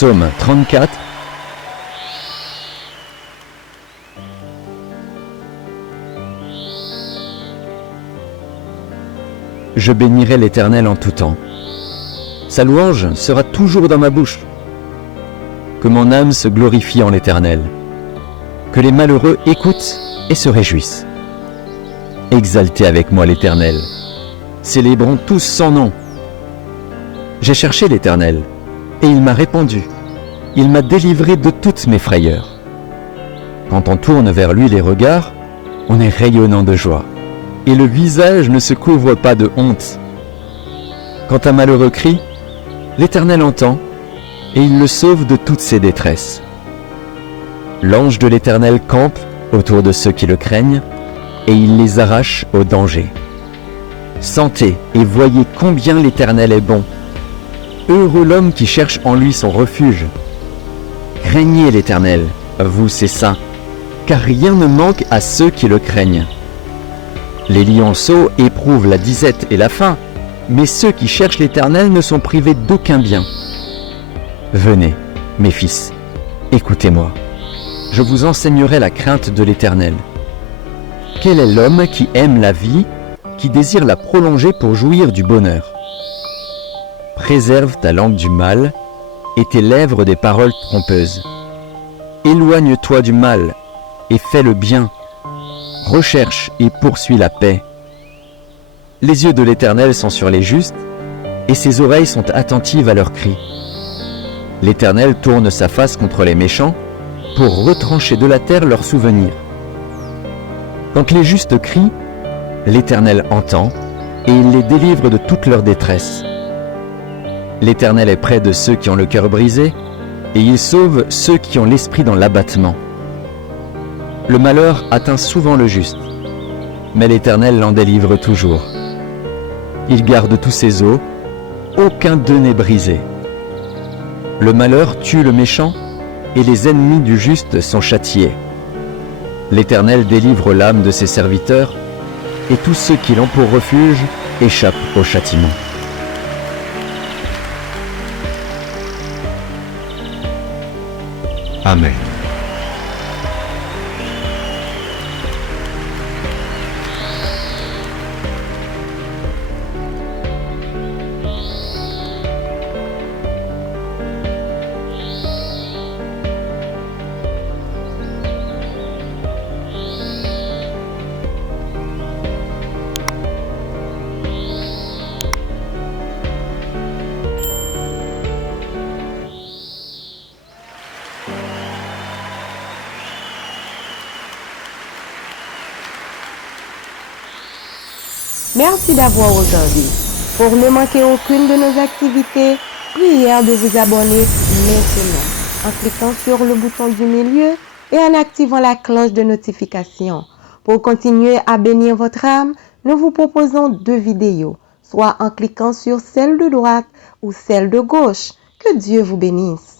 Psaume 34. Je bénirai l'Éternel en tout temps. Sa louange sera toujours dans ma bouche. Que mon âme se glorifie en l'Éternel. Que les malheureux écoutent et se réjouissent. Exaltez avec moi l'Éternel. Célébrons tous son nom. J'ai cherché l'Éternel, et il m'a répondu. Il m'a délivré de toutes mes frayeurs. Quand on tourne vers lui les regards, on est rayonnant de joie, et le visage ne se couvre pas de honte. Quand un malheureux crie, l'Éternel entend, et il le sauve de toutes ses détresses. L'ange de l'Éternel campe autour de ceux qui le craignent, et il les arrache au danger. Sentez et voyez combien l'Éternel est bon. Heureux l'homme qui cherche en lui son refuge. Craignez l'Éternel, vous ses saints, car rien ne manque à ceux qui le craignent. Les lionceaux éprouvent la disette et la faim, mais ceux qui cherchent l'Éternel ne sont privés d'aucun bien. Venez, mes fils, écoutez-moi. Je vous enseignerai la crainte de l'Éternel. Quel est l'homme qui aime la vie, qui désire la prolonger pour jouir du bonheur? Préserve ta langue du mal et tes lèvres des paroles trompeuses. Éloigne-toi du mal et fais le bien. Recherche et poursuis la paix. Les yeux de l'Éternel sont sur les justes et ses oreilles sont attentives à leurs cris. L'Éternel tourne sa face contre les méchants pour retrancher de la terre leurs souvenirs. Quand les justes crient, l'Éternel entend et il les délivre de toute leur détresse. L'Éternel est près de ceux qui ont le cœur brisé, et il sauve ceux qui ont l'esprit dans l'abattement. Le malheur atteint souvent le juste, mais l'Éternel l'en délivre toujours. Il garde tous ses os, aucun d'eux n'est brisé. Le malheur tue le méchant, et les ennemis du juste sont châtiés. L'Éternel délivre l'âme de ses serviteurs, et tous ceux qui l'ont pour refuge échappent au châtiment. Amen. Merci d'avoir regardé. Pour ne manquer aucune de nos activités, prière de vous abonner maintenant en cliquant sur le bouton du milieu et en activant la cloche de notification. Pour continuer à bénir votre âme, nous vous proposons 2 vidéos, soit en cliquant sur celle de droite ou celle de gauche. Que Dieu vous bénisse.